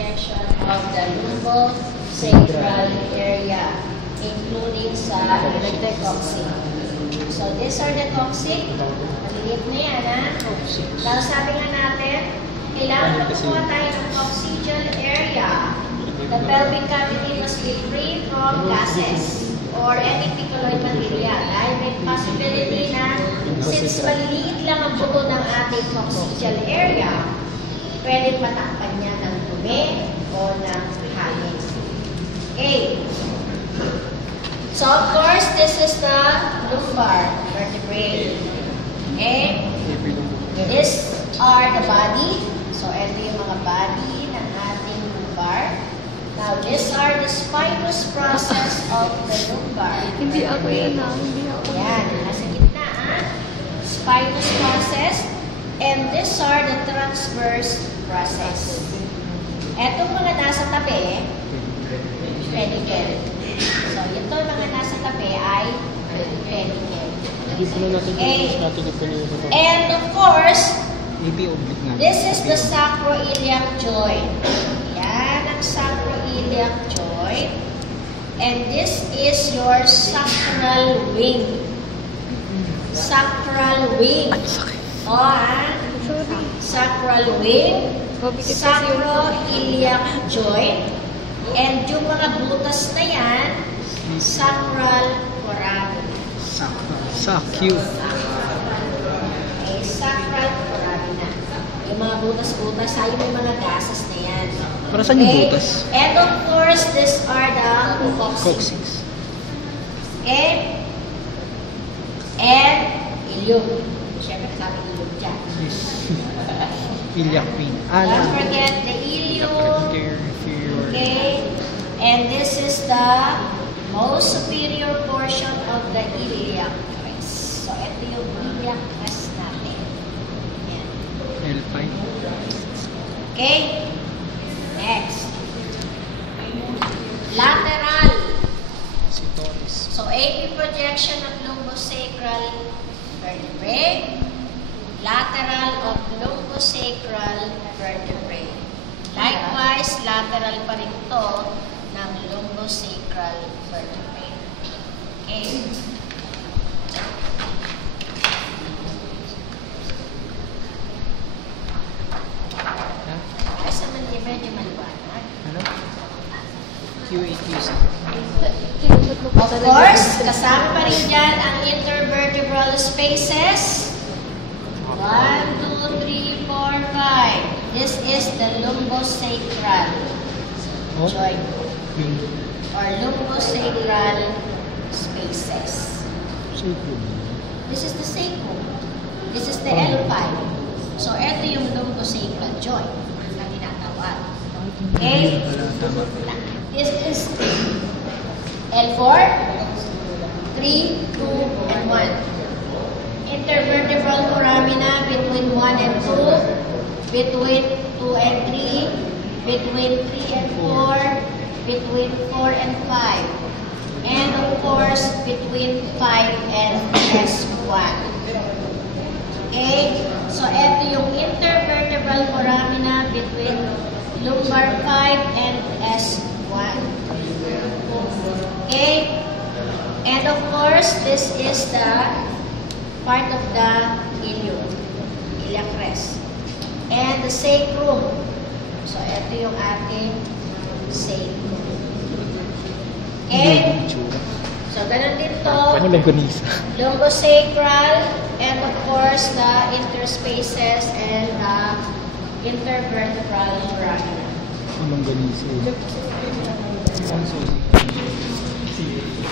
projection of the lumbosacral area, including sa coccyx. So, these are the coccyx. Maliit na yan, ha? Dahil sabi nga natin, kailangan magkukuha tayo ng coccygeal area. The pelvic cavity must be free from gases or any picoid material. Dahil may possibility na since maliliit lang ang buto ng ating coccygeal area, pwede patakpan niya ng dumi o ng hangin. Okay. So, of course, this is the lumbar vertebrae. Okay? These are the body. So, ito yung mga body ng ating lumbar. Now, these are the spinous process of the lumbar. Hindi ako yan, hindi ako. Yan, nasa gitna, ha? Spinous process. And these are the transverse process. Etong mga nasa tabi, pedicle. So, ito mga nasa tabi ay pedicle. Okay. And of course, this is the sacroiliac joint. Yan ang sacroiliac joint. And this is your sacral wing. Sacral wing. O, ha? Sacral wing. Sacroiliac joint. And yung mga butas na yan, sacral foramen. Sacral. Okay, sacral foramen na. Yung mga butas-butas, ay may mga gases na yan. Para saan yung butas? And of course, these are the coccyx. Okay? And ileum. Siyempre, sabi ileum dyan. Iliac vein. Don't forget the ileum. Okay? And this is the most superior portion of the iliac crest. So, ito yung iliac crest natin. Yan. L5. Okay? Next. Lateral. So, AP projection of lumbosacral vertebrae. Lateral of lumbosacral vertebrae. Likewise, lateral pa rin ito ng lumbosacral vertebrae. Okay. Kasi medyo maliwanag. Ano? Q8QC. Of course, kasama pa rin dyan ang intervertebral spaces. 1, 2, 3, 4, 5. This is the lumbosacral joint or lumbosacral spaces. This is the sacrum. This is the L5. So, ito yung lumbosacral joint na tinatawag. Okay? This is L4, 3, 2, and 1. Intervertebral foramina between 1 and 2, between 2 and 3, between 3 and 4, between 4 and 5, and of course, between 5 and S1. Okay? So, ito yung intervertebral foramina between lumbar 5 and S1. Okay? And of course, this is the part of the ilium, iliac crest. And the sacrum. So, ito yung ating sacrum. Okay? So, ganun din to. Lumbosacral, and of course, the interspaces and the intervertebral foramina. Longganisa.